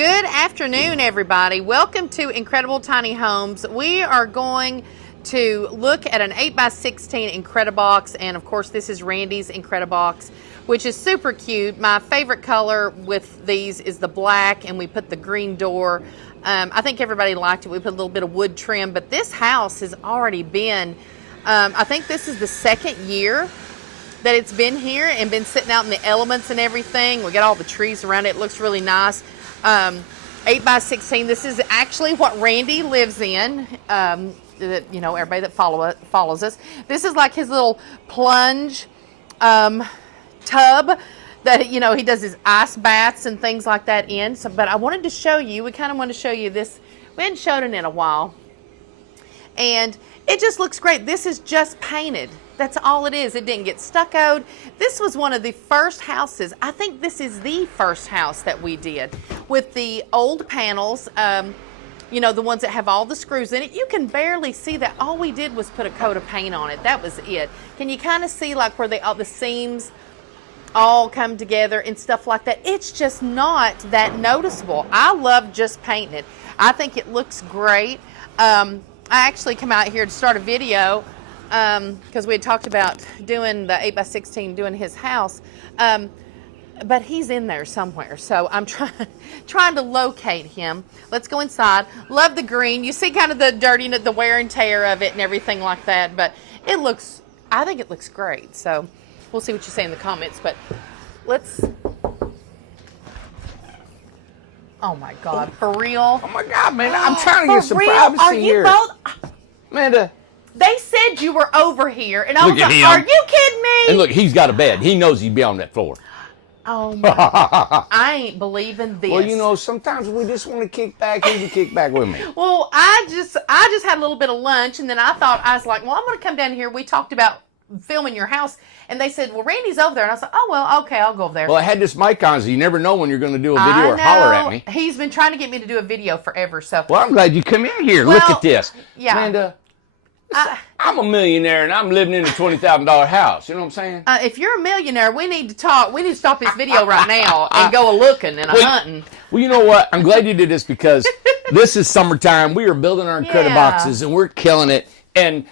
Good afternoon, everybody. Welcome to Incredible Tiny Homes. We are going to look at an 8x16 Incredibox, and of course this is Randy's Incredibox, which is super cute. My favorite color with these is the black, and we put the green door. I think everybody liked it. We put a little bit of wood trim, but this house has already been, I think this is the second year that it's been here and been sitting out in the elements and everything. We got all the trees around it. It looks really nice. 8x16. This is actually what Randy lives in. You know, everybody that follows us. This is like his little plunge tub that, you know, he does his ice baths and things like that in. So, but I wanted to show you. We kind of want to show you this. We hadn't showed it in a while, and it just looks great. This is just painted. That's all it is. It didn't get stuccoed. This was one of the first houses. I think this is the first house that we did with the old panels, you know, the ones that have all the screws in it. You can barely see that. All we did was put a coat of paint on it. That was it. Can you kind of see like where all the seams all come together and stuff like that? It's just not that noticeable. I love just painting it. I think it looks great. I actually come out here to start a video because we had talked about doing the 8x16, doing his house, but he's in there somewhere, so I'm trying to locate him. Let's go inside. Love the green. You see kind of the dirtiness, the wear and tear of it and everything like that, but I think it looks great, so we'll see what you say in the comments, but let's... Oh my God, for real? Oh my God, man, I'm trying to get some privacy here. Are you both... Amanda. They said you were over here, and I was like, are you kidding me? And look, he's got a bed. He knows he'd be on that floor. Oh my God. I ain't believing this. Well, you know, sometimes we just want to kick back. You can kick back with me. Well, I just had a little bit of lunch, and then I was like, well, I'm going to come down here. We talked about filming your house, and they said, well, Randy's over there. And I was like, oh, well, okay, I'll go over there. Well, I had this mic on, so you never know when you're going to do a video or holler at me. He's been trying to get me to do a video forever, so. Well, I'm glad you come in here. Well, look at this. Yeah. Amanda, I'm a millionaire, and I'm living in a $20,000 house. You know what I'm saying? If you're a millionaire, we need to talk. We need to stop this video right now and go a-looking and a-hunting. Well, you know what? I'm glad you did this because this is summertime. We are building our Incrediboxes, and we're killing it. And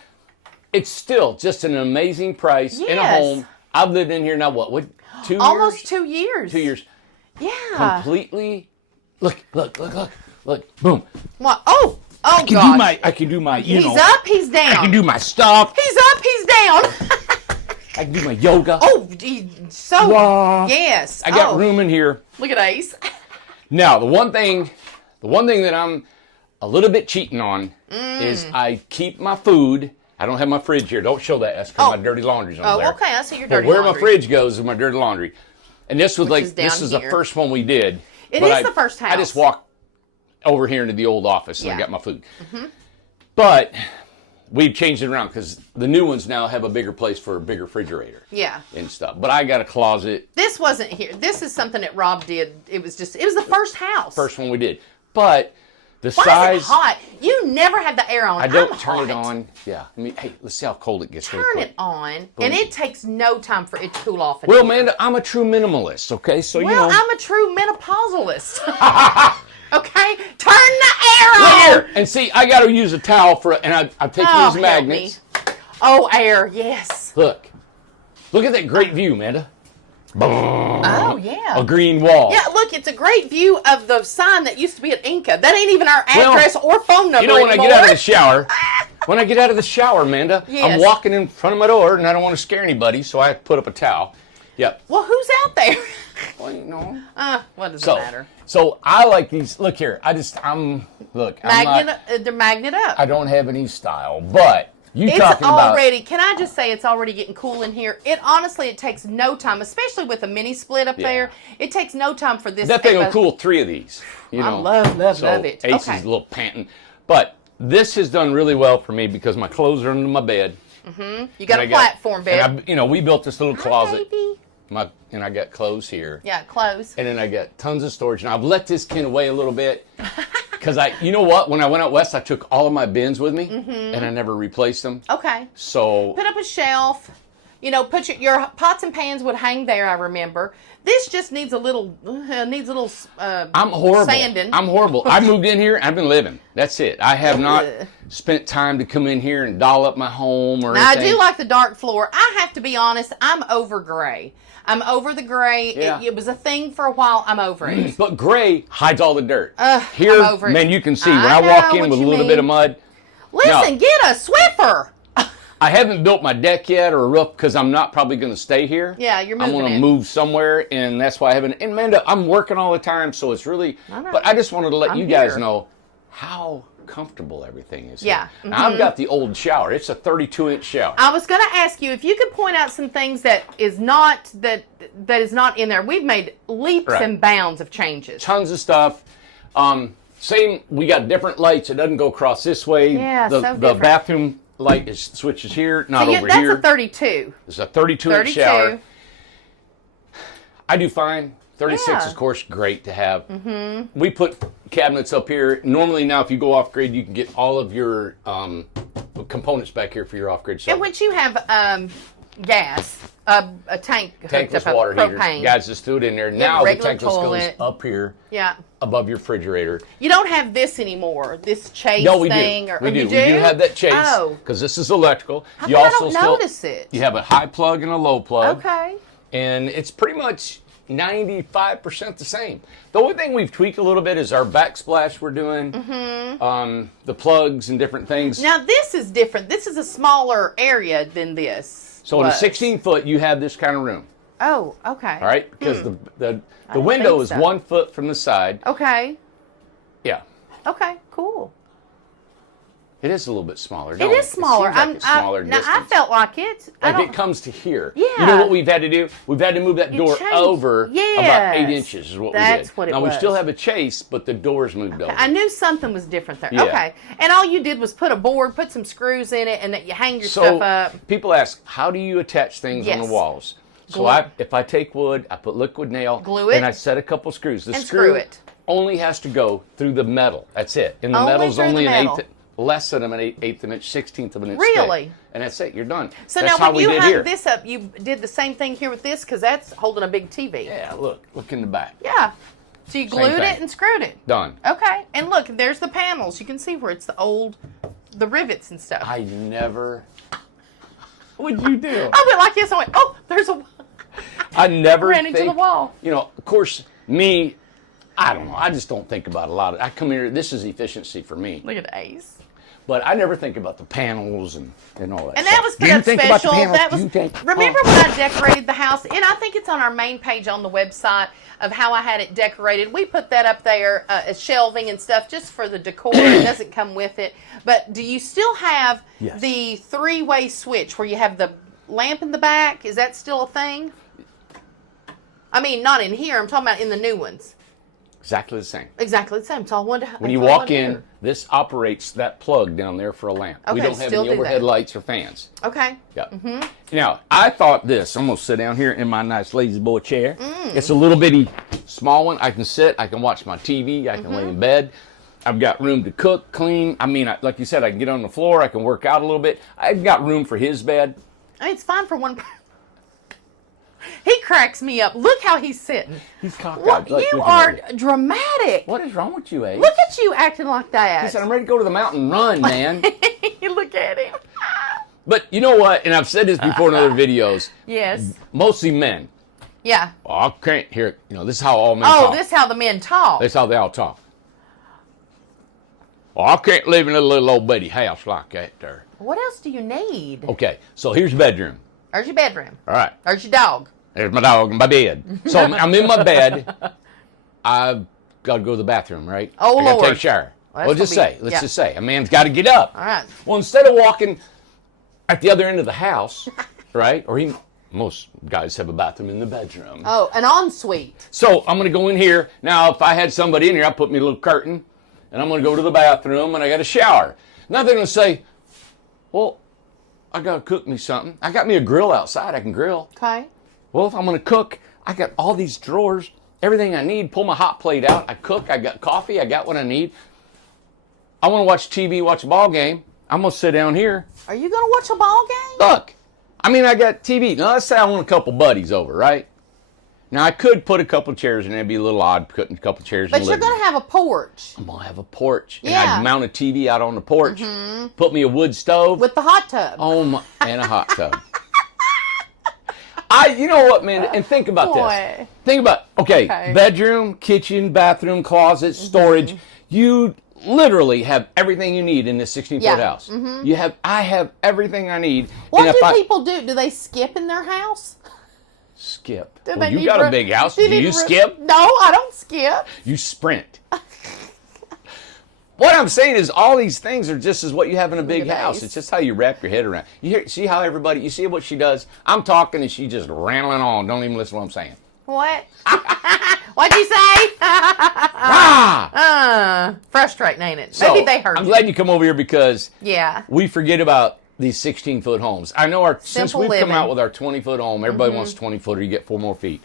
it's still just an amazing price in a home. I've lived in here now, what 2 years? Almost 2 years. 2 years. Yeah. Completely. Look. Boom. What? Oh, I can do my, He's up, he's down. I can do my stuff. He's up, he's down. I can do my yoga. Oh, yes. I got room in here. Look at Ace. Now, the one thing that I'm a little bit cheating on is I keep my food. I don't have my fridge here. Don't show that. That's because my dirty laundry's on there. Oh, okay. I see your dirty laundry. laundry. Where my fridge goes is my dirty laundry. And this was this is the first one we did. It is the first house. I just walked over here into the old office and I got my food. Mm-hmm. But we've changed it around because the new ones now have a bigger place for a bigger refrigerator. Yeah. And stuff. But I got a closet. This wasn't here. This is something that Rob did. It was the first house. First one we did. But the Why size. is it hot? You never have the air on. I don't turn it on. Yeah. I mean, hey, let's see how cold it gets. Turn it on, Boom. and it takes no time for it to cool off. Well, Amanda, I'm a true minimalist, okay? So, you know. I'm a true menopausalist. Okay? Turn the air on! Look here. And see, I got to use a towel and I take these magnets. Oh, air, yes. Look at that great view, Amanda. Oh, yeah. A green wall. Yeah, look, it's a great view of the sign that used to be at Inca. That ain't even our address or phone number anymore. anymore. I get out of the shower, Amanda, I'm walking in front of my door, and I don't want to scare anybody, so I put up a towel. Yep. Well, who's out there? Well, you know. What does it matter? So I like these. Look here. They're magnet up. I don't have any style, but Can I just say it's already getting cool in here? It takes no time, especially with a mini split up there. It takes no time for this. That thing will cool 3 of these. You know. I love it. Ace is a little panting, but this has done really well for me because my clothes are under my bed. Mm-hmm. You got a platform bed. And we built this little closet. Baby. And I got clothes here. Yeah, clothes. And then I got tons of storage. And I've let this kin away a little bit. Because you know what? When I went out west, I took all of my bins with me. Mm-hmm. And I never replaced them. Okay. So. Put up a shelf. You know, put your pots and pans would hang there. I remember. This just needs a little I'm horrible. sanding. I'm horrible. I moved in here. I've been living. That's it. I have not spent time to come in here and doll up my home or now, anything. I do like the dark floor. I have to be honest. I'm over gray. I'm over the gray. Yeah. It was a thing for a while. I'm over it. But gray hides all the dirt. Here, I'm over it. Man, you can see when I walk in with a little bit of mud. Listen, get a Swiffer. I haven't built my deck yet or a roof because I'm not probably going to stay here. Yeah, you're moving. I'm going to move somewhere, and that's why I haven't. And Amanda, I'm working all the time, so it's really. But I just wanted to let you guys know how comfortable everything is. Yeah. Here. Now, I've got the old shower. It's a 32-inch shower. I was going to ask you if you could point out some things that is not in there. We've made leaps and bounds of changes. Tons of stuff. Same. We got different lights. It doesn't go across this way. Yeah, the bathroom light switches here, not over here. That's a 32. It's a 32-inch shower. I do fine. 36 is, of course, great to have. We put cabinets up here. Normally now, if you go off-grid, you can get all of your components back here for your off-grid shower. And once you have gas, a tank hooked Tankless up, water propane. heaters. Guys just threw it in there. Now the tankless goes up here. Yeah. Above your refrigerator. You don't have this anymore. This chase thing. Do. Or We do. You We do have that chase. Oh. Because this is electrical. How come I don't notice it? You have a high plug and a low plug. Okay. And it's pretty much 95% the same. The only thing we've tweaked a little bit is our backsplash we're doing. The plugs and different things. Now this is different. This is a smaller area than this. So in a 16-foot, you have this kind of room. Oh, okay. All right? Because the window is 1 foot from the side. Okay. Yeah. Okay, cool. It is a little bit smaller, It is smaller. It seems like it's smaller now, distance. I felt like it. Like it comes to here. Yeah. You know what we've had to do? We've had to move that door over about 8 inches is what we did. That's what it was. Now, we still have a chase, but the door's moved over. I knew something was different there. Yeah. Okay. And all you did was put a board, put some screws in it, and that you hang your stuff up. People ask, how do you attach things on the walls? So if I take wood, I put liquid nail. Glue it. And I set a couple screws. The and screw screw it. only has to go through the metal. That's it. And the metal's only less than an eighth of an inch, 16th of an inch Really? thick. And that's it. You're done. So that's now when you hung this up, you did the same thing here with this because that's holding a big TV. Yeah, look in the back. Yeah. So you glued it and screwed it. Done. Okay. And look, there's the panels. You can see where it's the rivets and stuff. I never. What'd you do? I went like this. I went, oh, there's a. I never ran into the wall. You know, of course, me. I don't know. I just don't think about a lot of. I come here. This is efficiency for me. Look at Ace. But I never think about the panels and all that. And stuff. that was put Do you up think special. About the That panels? was. Remember when I decorated the house? And I think it's on our main page on the website of how I had it decorated. We put that up there as shelving and stuff just for the decor. It doesn't come with it. But do you still have the three-way switch where you have the lamp in the back? Is that still a thing? I mean, not in here. I'm talking about in the new ones. Exactly the same. Exactly the same. So I wanted when you walk in, this operates that plug down there for a lamp. Okay, we don't have any overhead lights or fans. Okay. Yeah. Now, I thought this. I'm going to sit down here in my nice lazy boy chair. It's a little bitty small one. I can sit. I can watch my TV. I can lay in bed. I've got room to cook, clean. I mean, like you said, I can get on the floor. I can work out a little bit. I've got room for his bed. I mean, it's fine for one person. He cracks me up. Look how he's sitting. He's cockeyed. Well, you are dramatic. What is wrong with you, Ace? Look at you acting like that. He said, I'm ready to go to the mountain and run, man. You look at him. But you know what? And I've said this before in other videos. Yes. Mostly men. Yeah. Oh, I can't hear it. You know, this is how all men talk. Oh, this is how the men talk. This is how they all talk. Oh, I can't live in a little old bitty house like that there. What else do you need? Okay, so here's your bedroom. There's your bedroom. All right. There's your dog. There's my dog and my bed. So I'm in my bed. I've got to go to the bathroom, right? Oh, I got to Lord. take a shower. Well, Let's just say, a man's got to get up. All right. Well, instead of walking at the other end of the house, right? Or most guys have a bathroom in the bedroom. Oh, an ensuite. So I'm going to go in here. Now, if I had somebody in here, I'd put me a little curtain, and I'm going to go to the bathroom, and I got a shower. Now they're going to say, well, I got to cook me something. I got me a grill outside. I can grill. Okay. Well, if I'm going to cook, I got all these drawers, everything I need. Pull my hot plate out. I cook. I got coffee. I got what I need. I want to watch TV, watch a ball game. I'm going to sit down here. Are you going to watch a ball game? Look, I mean, I got TV. Now, let's say I want a couple buddies over, right? Now, I could put a couple chairs in there. It'd be a little odd putting a couple chairs in But the you're living going to have a porch. I'm going to have a porch. And Yeah. I'd mount a TV out on the porch. Put me a wood stove. With the hot tub. Oh, my. And a hot tub. You know what, man? And think about this. Think about, okay, bedroom, kitchen, bathroom, closet, storage. You literally have everything you need in this 16-foot house. I have everything I need. What do people do? Do they skip in their house? Skip. Do Well, they you got a big house. Do you skip? No, I don't skip. You sprint. What I'm saying is all these things are just as what you have in a big house. It's just how you wrap your head around. See how everybody, you see what she does? I'm talking and she just rambling on. Don't even listen to what I'm saying. What? What'd you say? Frustrating, ain't it? Maybe they heard I'm you. glad you come over here because Yeah. we forget about these 16-foot homes. I know since we've living. come out with our 20-foot home, everybody wants a 20-footer. You get 4 more feet.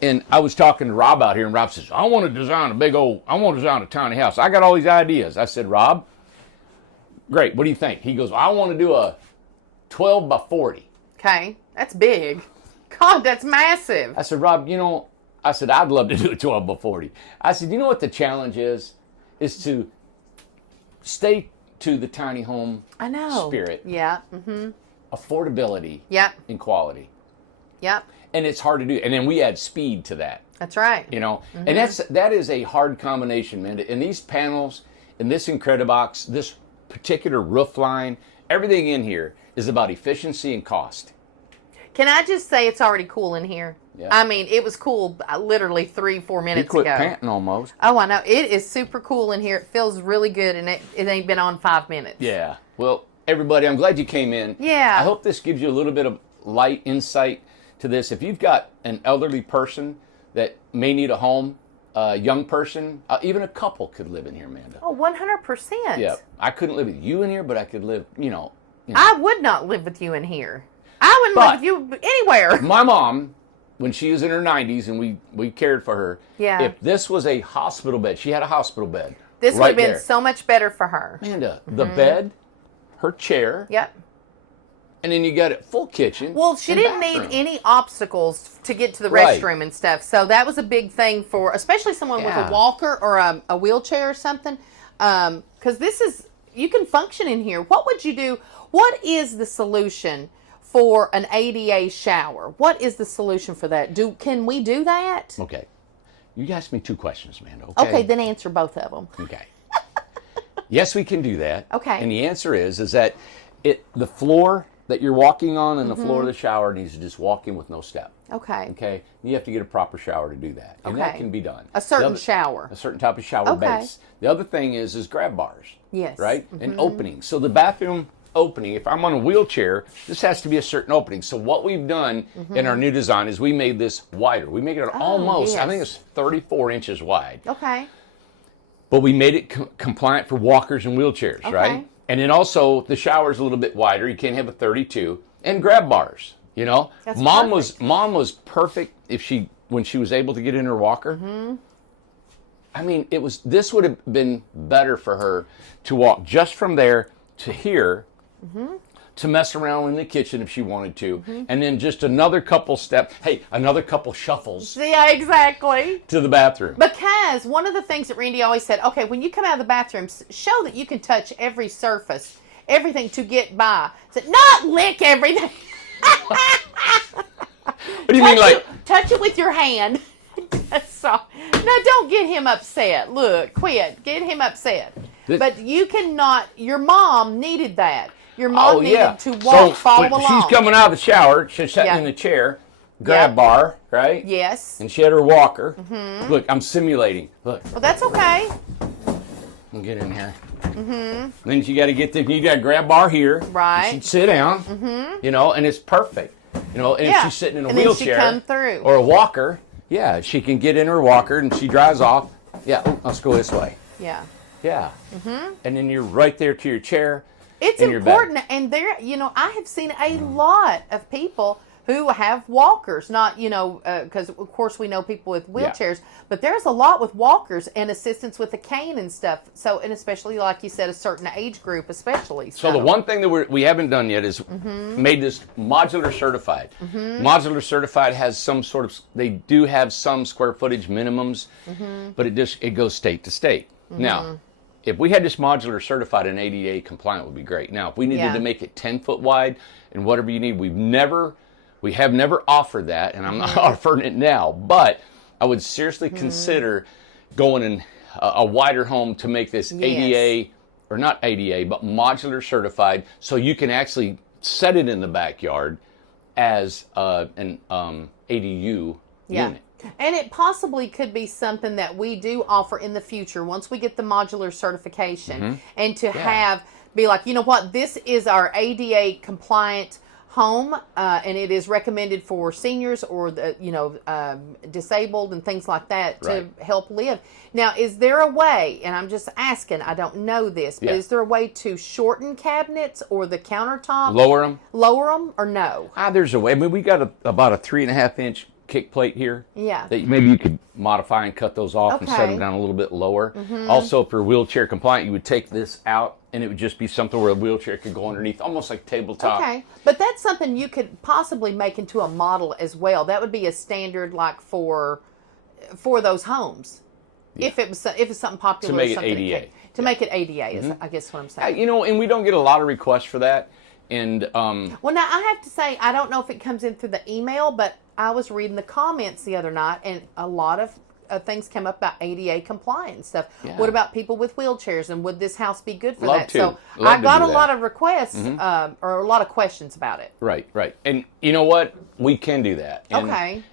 And I was talking to Rob out here, and Rob says, I want to design a tiny house. I got all these ideas. I said, Rob, great. What do you think? He goes, I want to do a 12 by 40. Okay. That's big. God, that's massive. I said, Rob, I'd love to do a 12 by 40. I said, you know what the challenge is? Is to stay to the tiny home spirit. Yeah. Affordability. Yep. And quality. Yep. And it's hard to do. And then we add speed to that. That's right. And that is a hard combination, man. And these panels, and this Incredibox, this particular roof line, everything in here is about efficiency and cost. Can I just say it's already cool in here? Yeah. I mean, it was cool literally 3-4 minutes He quit ago. panting almost. Oh, I know. It is super cool in here. It feels really good, and it ain't been on 5 minutes. Yeah. Well, everybody, I'm glad you came in. Yeah. I hope this gives you a little bit of light insight to this. If you've got an elderly person that may need a home, a young person, even a couple could live in here, Amanda. Oh, 100%. Yeah. I couldn't live with you in here, but I could live, I would not live with you in here. I wouldn't live with you anywhere. My mom, when she was in her 90s and we cared for her, if this was a hospital bed, she had a hospital bed. This would have been so much better for her. Amanda, the bed, her chair. Yep. And then you got a full kitchen. Well, she didn't need any obstacles to get to the restroom and stuff. So that was a big thing for, especially someone with a walker or a wheelchair or something. Because you can function in here. What would you do? What is the solution for an ADA shower? What is the solution for that? Can we do that? Okay. You asked me 2 questions, Amanda. Okay, then answer both of them. Okay. Yes, we can do that. Okay. And the answer is that the floor that you're walking on and the floor of the shower needs to just walk in with no step. Okay. Okay. You have to get a proper shower to do that. And that can be done. A certain shower. A certain type of shower base. The other thing is grab bars. Yes. Right? And openings. So the bathroom opening, if I'm on a wheelchair, this has to be a certain opening. So what we've done in our new design is we made this wider. We make it almost, I think it's 34 inches wide. Okay. But we made it compliant for walkers and wheelchairs, right? And then also the shower's a little bit wider. You can't have a 32 and grab bars. That's mom was perfect when she was able to get in her walker. I mean, this would have been better for her to walk just from there to here, to mess around in the kitchen if she wanted to, and then just another couple steps. Hey, another couple shuffles. Yeah, exactly. To the bathroom. Because one of the things that Randy always said, okay, when you come out of the bathroom, show that you can touch every surface, everything to get by. So, not lick everything. What do you mean, touch it with your hand. So, no, don't get him upset. Look, quit. Get him upset. But you cannot. Your mom needed that. Your mom needed to walk, follow along. She's coming out of the shower. She's sitting in the chair. Grab bar, right? Yes. And she had her walker. Look, I'm simulating. Look. Well, that's okay. I'll get in here. Then you got to get you got to grab bar here. Right. She'd sit down. And it's perfect. And if she's sitting in a wheelchair then she come through. Or a walker, she can get in her walker and she drives off. Yeah, let's go this way. Yeah. Yeah. And then you're right there to your chair. It's important, and I have seen a lot of people who have walkers, not, because of course we know people with wheelchairs, but there's a lot with walkers and assistance with a cane and stuff. So, and especially like you said, a certain age group, especially. So the one thing that we haven't done yet is made this modular certified. Modular certified has some sort of, they do have some square footage minimums, but it goes state to state. Now, if we had this modular certified and ADA compliant would be great. Now, if we needed to make it 10 foot wide and whatever you need, we have never offered that, and I'm not offering it now, but I would seriously consider going in a wider home to make this ADA, or not ADA, but modular certified, so you can actually set it in the backyard as an ADU unit. And it possibly could be something that we do offer in the future once we get the modular certification, and to be like, you know what, this is our ADA compliant home, and it is recommended for seniors or the disabled and things like that to help live. Now, is there a way, and I'm just asking, I don't know this, but is there a way to shorten cabinets or the countertop? Lower them or no? There's a way. I mean, we got about a 3.5 inch kick plate here. That maybe you could modify and cut those off and set them down a little bit lower. Also, if you're wheelchair compliant, you would take this out and it would just be something where a wheelchair could go underneath, almost like tabletop. Okay, but that's something you could possibly make into a model as well. That would be a standard, like for those homes. If it's something popular, to make it ADA. Make it ADA is, I guess, what I'm saying. And we don't get a lot of requests for that. And well, now I have to say, I don't know if it comes in through the email, but I was reading the comments the other night, and a lot of things came up about ADA compliant and stuff. What about people with wheelchairs, and would this house be good for that? So I got a lot of requests or a lot of questions about it. Right. And you know what? We can do that. And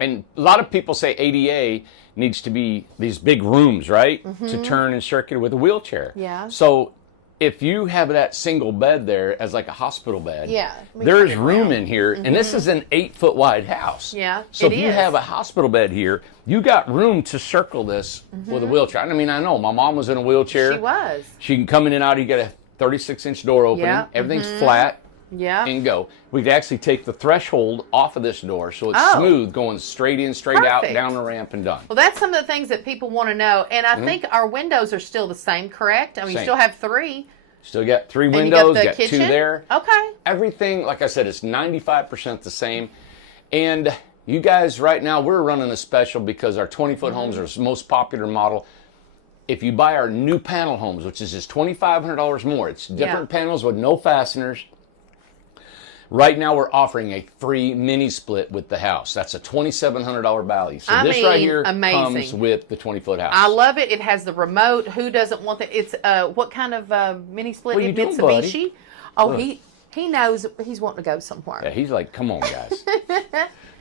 and a lot of people say ADA needs to be these big rooms, right? To turn and circulate with a wheelchair. So if you have that single bed there as like a hospital bed, there's room in here, and this is an 8 foot wide house. So if you have a hospital bed here, you got room to circle this with a wheelchair. I mean, I know my mom was in a wheelchair. She was. She can come in and out. You get a 36-inch door opening. Everything's flat. And go. We could actually take the threshold off of this door so it's smooth, going straight in, straight out, down the ramp, and done. Well, that's some of the things that people want to know. And I think our windows are still the same, correct? I mean, you still have 3. Still got 3 windows, got 2 there. Okay. Everything, like I said, it's 95% the same. And you guys, right now, we're running a special because our 20-foot homes are the most popular model. If you buy our new panel homes, which is just $2,500 more, it's different panels with no fasteners. Right now, we're offering a free mini split with the house. That's a $2,700 value. So this right here comes with the 20-foot house. I love it. It has the remote. Who doesn't want that? It's what kind of mini split? What are you doing, Mitsubishi. buddy? Oh, he knows he's wanting to go somewhere. Yeah, he's like, come on, guys.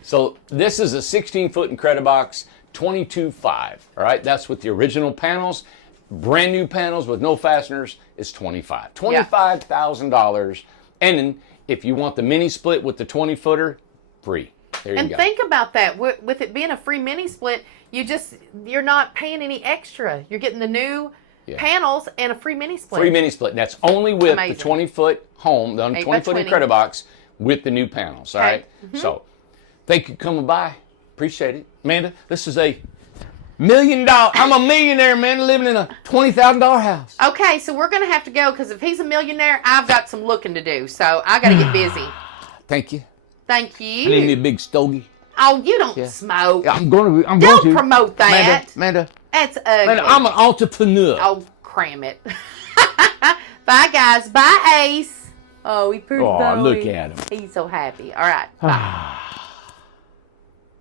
So this is a 16-foot Incredibox 22.5. All right, that's with the original panels. Brand new panels with no fasteners is $25,000. $25,000. And then if you want the mini split with the 20-footer, free. There you go. And think about that. With it being a free mini split, you're not paying any extra. You're getting the new panels and a free mini split. Free mini split. And that's only with the 20-foot home, the 20-foot Incredibox with the new panels. All right? So thank you for coming by. Appreciate it. Amanda, this is a $1 million. I'm a millionaire, man, living in a $20,000 house. Okay, so we're going to have to go because if he's a millionaire, I've got some looking to do. So I got to get busy. Thank you. Thank you. I need me a big stogie. Oh, you don't smoke. I'm going to. Don't promote that. Amanda. That's ugly. Amanda, I'm an entrepreneur. Oh, cram it. Bye, guys. Bye, Ace. Oh, he proved look at him. He's so happy. All right. Bye.